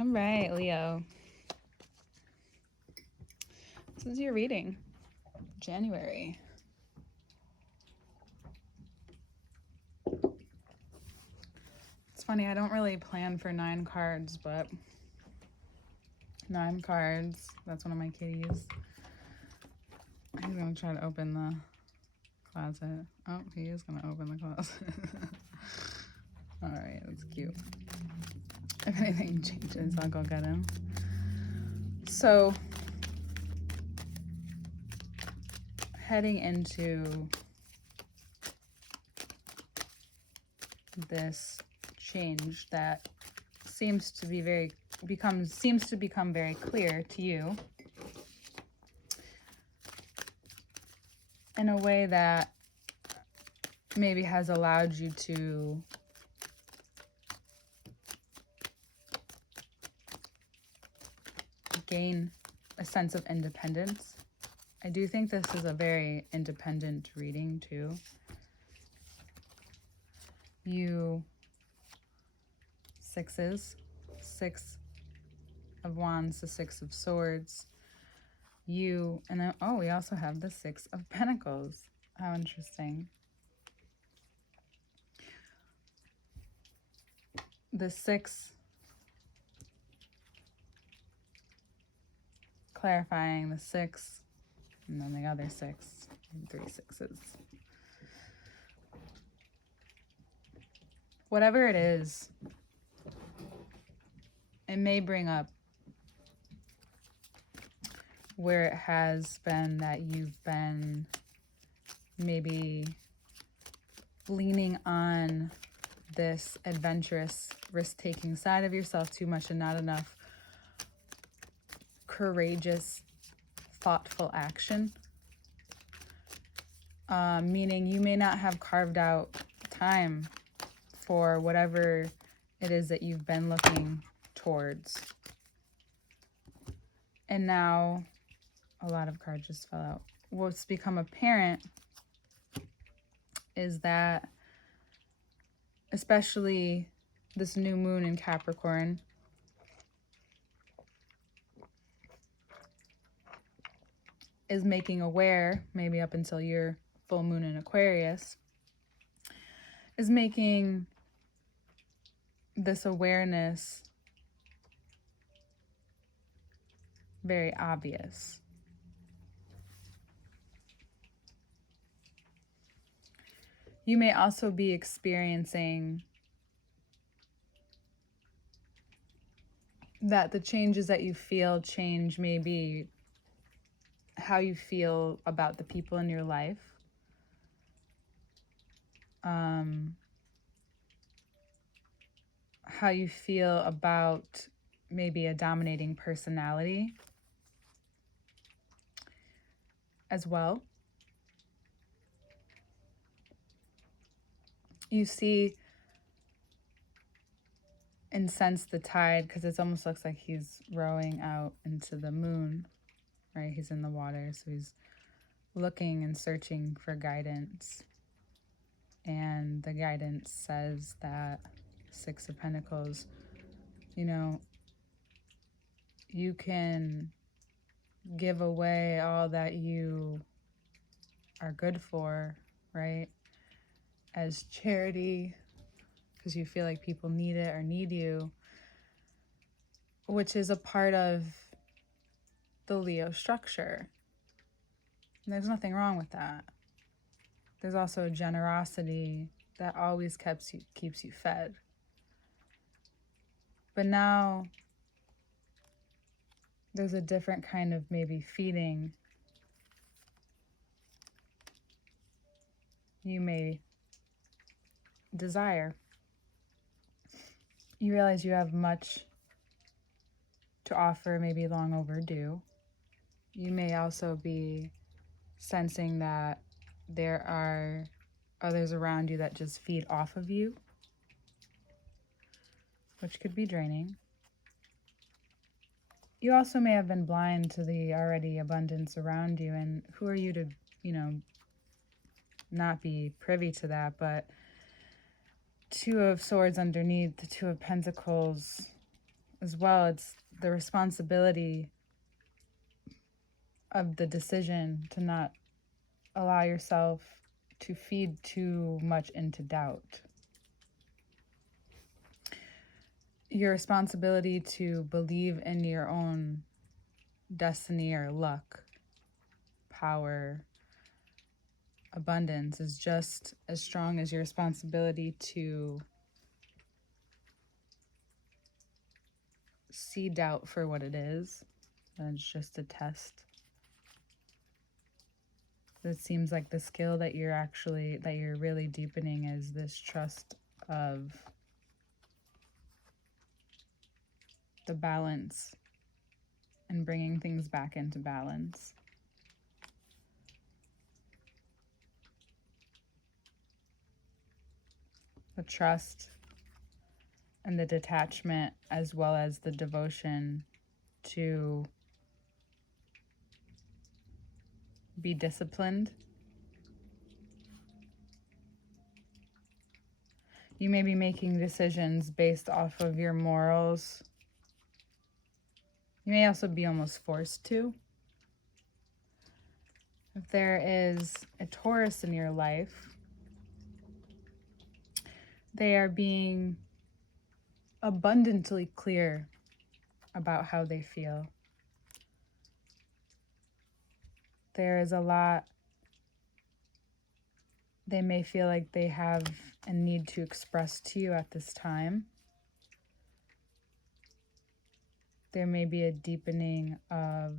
All right, Leo. This is your reading. January. It's funny, I don't really plan for 9 cards, but 9 cards. That's one of my kitties. He's gonna try to open the closet. Oh, he is gonna open the closet. All right, that's cute. If anything changes, I'll go get him. So, heading into this change that seems to become very clear to you in a way that maybe has allowed you to gain a sense of independence. I do think this is a very independent reading too. You sixes, 6 of Wands, the 6 of Swords. You, and then, oh, we also have the 6 of Pentacles. How interesting. The 6, clarifying the 6, and then the other 6, 3 6s. Whatever it is, it may bring up where it has been that you've been maybe leaning on this adventurous, risk-taking side of yourself too much and not enough courageous, thoughtful action. Meaning you may not have carved out time for whatever it is that you've been looking towards. And now a lot of cards just fell out. What's become apparent is that, especially this new moon in Capricorn, is making aware, maybe up until your full moon in Aquarius, is making this awareness very obvious. You may also be experiencing that the changes that you feel change maybe how you feel about the people in your life. How you feel about maybe a dominating personality as well. You see and sense the tide, because it almost looks like he's rowing out into the moon, right? He's in the water, so he's looking and searching for guidance. And the guidance says that 6 of Pentacles, you know, you can give away all that you are good for, right? As charity, because you feel like people need it or need you, which is a part of the Leo structure. And there's nothing wrong with that. There's also a generosity that always keeps you fed. But now there's a different kind of maybe feeding you may desire. You realize you have much to offer, maybe long overdue. You may also be sensing that there are others around you that just feed off of you, which could be draining. You also may have been blind to the already abundance around you, and who are you to, not be privy to that? But 2 of Swords underneath, the 2 of Pentacles as well, it's the responsibility of the decision to not allow yourself to feed too much into doubt. Your responsibility to believe in your own destiny or luck, power, abundance is just as strong as your responsibility to see doubt for what it is. And it's just a test. It seems like the skill that you're really deepening is this trust of the balance and bringing things back into balance. The trust and the detachment, as well as the devotion to be disciplined. You may be making decisions based off of your morals. You may also be almost forced to. If there is a Taurus in your life, they are being abundantly clear about how they feel. There is a lot they may feel like they have a need to express to you at this time. There may be a deepening of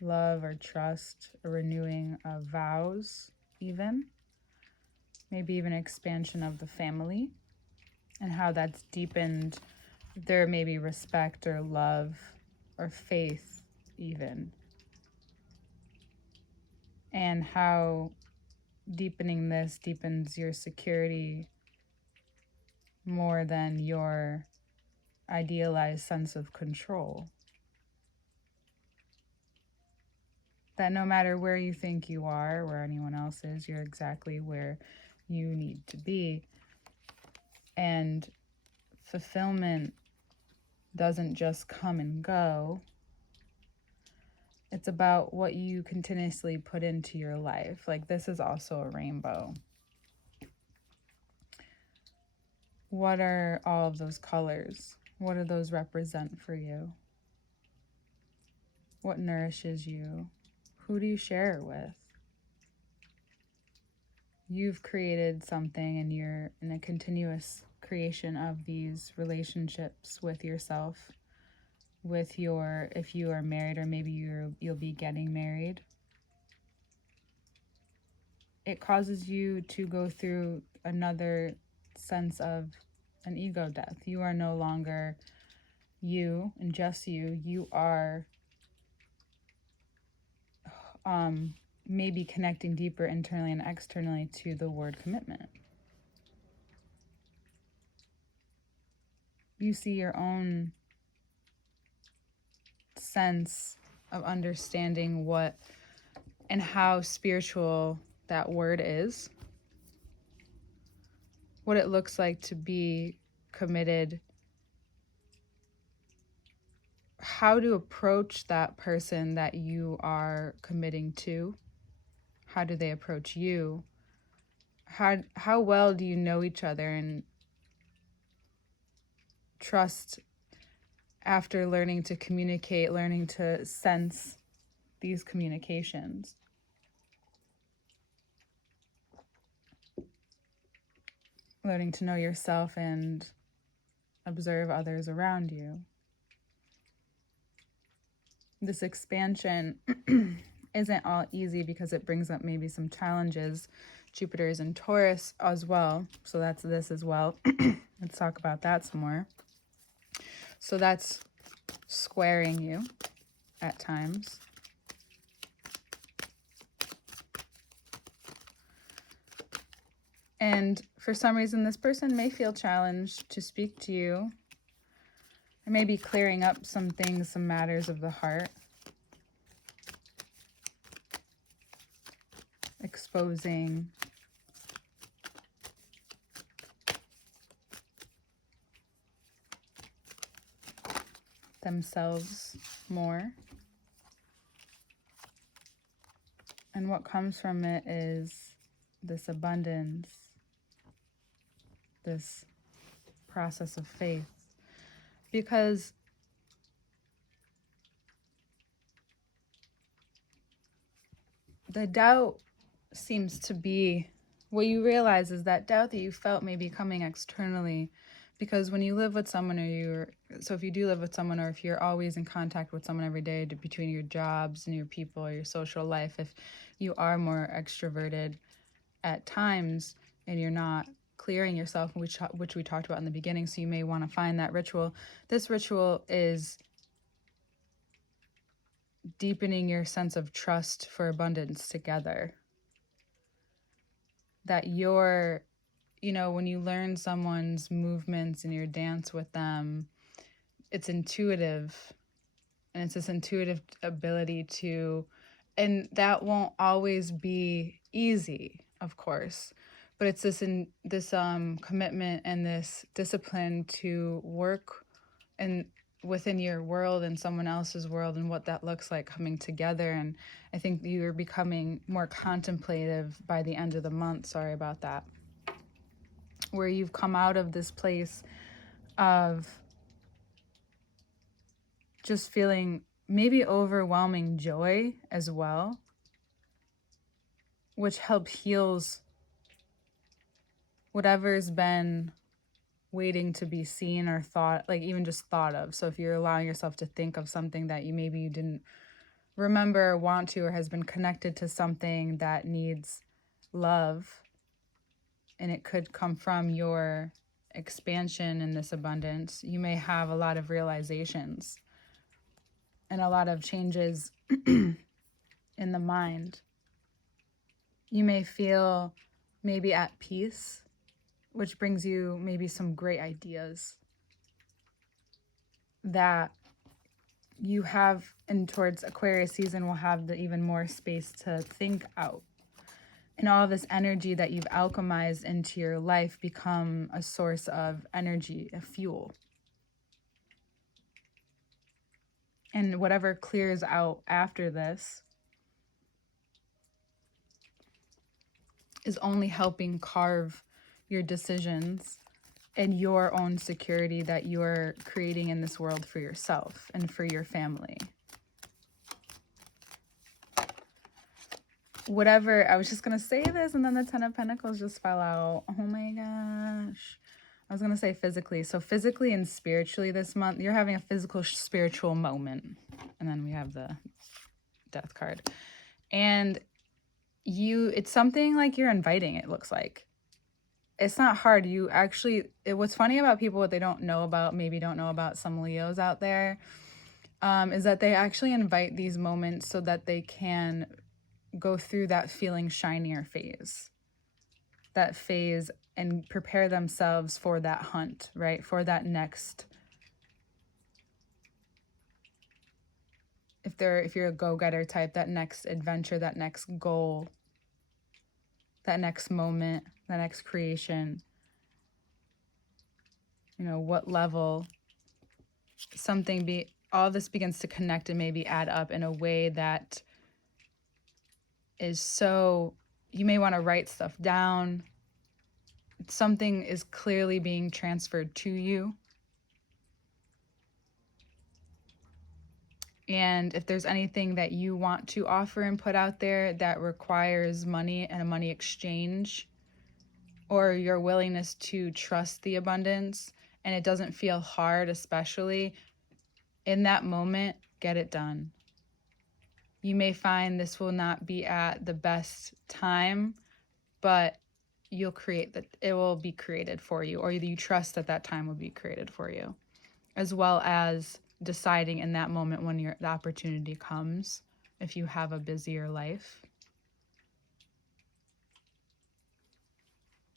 love or trust, a renewing of vows even. Maybe even expansion of the family and how that's deepened. There may be respect or love or faith even. And how deepening this deepens your security more than your idealized sense of control. That no matter where you think you are, where anyone else is, you're exactly where you need to be. And fulfillment doesn't just come and go. It's about what you continuously put into your life. Like, this is also a rainbow. What are all of those colors? What do those represent for you? What nourishes you? Who do you share it with? You've created something and you're in a continuous creation of these relationships with yourself, with your, if you are married or maybe you'll be getting married. It causes you to go through another sense of an ego death. You are no longer you and just you. You are maybe connecting deeper internally and externally to the word commitment. You see your own sense of understanding what and how spiritual that word is, what it looks like to be committed, how to approach that person that you are committing to. How do they approach you? How well do you know each other and trust after learning to communicate, learning to sense these communications? Learning to know yourself and observe others around you. This expansion isn't all easy because it brings up maybe some challenges. Jupiter is in Taurus as well, so that's this as well. Let's talk about that some more. So that's squaring you at times. And for some reason, this person may feel challenged to speak to you. Or maybe clearing up some things, some matters of the heart. Exposing themselves more. And what comes from it is this abundance, this process of faith. Because the doubt seems to be, what you realize is that doubt that you felt may be coming externally, because when you live with someone, so if you do live with someone, or if you're always in contact with someone every day between your jobs and your people or your social life, if you are more extroverted at times and you're not clearing yourself, which we talked about in the beginning, so you may want to find that ritual. This ritual is deepening your sense of trust for abundance together. That when you learn someone's movements and you dance with them, it's intuitive. And it's this intuitive ability and that won't always be easy, of course, but it's this commitment and this discipline to work within your world and someone else's world, and what that looks like coming together. And I think you're becoming more contemplative by the end of the month. Sorry about that. Where you've come out of this place of just feeling maybe overwhelming joy as well, which heals whatever's been waiting to be seen or thought, like even just thought of. So if you're allowing yourself to think of something that you didn't remember or want to, or has been connected to something that needs love, and it could come from your expansion in this abundance, you may have a lot of realizations and a lot of changes in the mind. You may feel maybe at peace, which brings you maybe some great ideas that you have, and towards Aquarius season will have even more space to think out. And all of this energy that you've alchemized into your life become a source of energy, a fuel. And whatever clears out after this is only helping carve your decisions and your own security that you're creating in this world for yourself and for your family. Whatever, I was just going to say this, and then the Ten of Pentacles just fell out. Oh my gosh. I was going to say physically. So physically and spiritually this month, you're having a physical, spiritual moment. And then we have the Death card. And it's something like you're inviting, it looks like. It's not hard. What's funny about people, what they don't know about some Leos out there, is that they actually invite these moments so that they can go through that feeling shinier phase. And prepare themselves for that hunt, right? For that next, if you're a go-getter type, that next adventure, that next goal, that next moment, that next creation. What level all this begins to connect and maybe add up in a way that is so, you may want to write stuff down. Something is clearly being transferred to you. And if there's anything that you want to offer and put out there that requires money and a money exchange, or your willingness to trust the abundance, and it doesn't feel hard, especially in that moment, get it done. You may find this will not be at the best time, but it will be created for you, or you trust that time will be created for you, as well as deciding in that moment when the opportunity comes, if you have a busier life.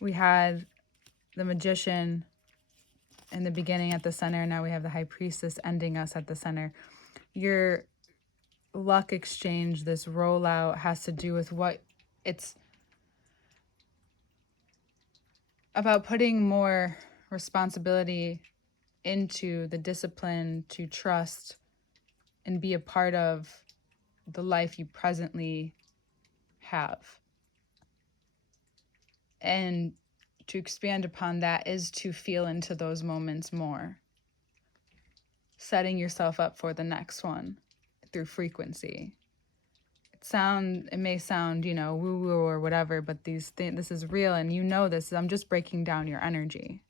We had the Magician in the beginning at the center. Now we have the High Priestess ending us at the center. Your luck exchange, this rollout, has to do with it's about putting more responsibility into the discipline to trust and be a part of the life you presently have. And to expand upon that is to feel into those moments more, setting yourself up for the next one through frequency. It may sound, woo woo or whatever, but this is real, and this. I'm just breaking down your energy.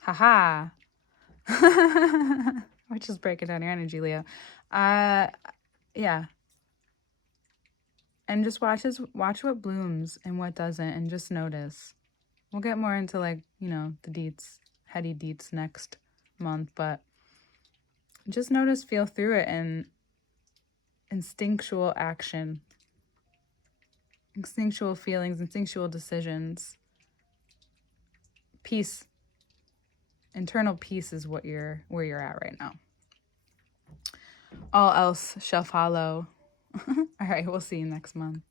Haha. We're just breaking down your energy, Leo. Yeah. And just watch what blooms and what doesn't, and just notice. We'll get more into the deets, heady deets next month, but just notice, feel through it, and instinctual action, instinctual feelings, instinctual decisions. Peace, internal peace is where you're at right now. All else shall follow. All right, we'll see you next month.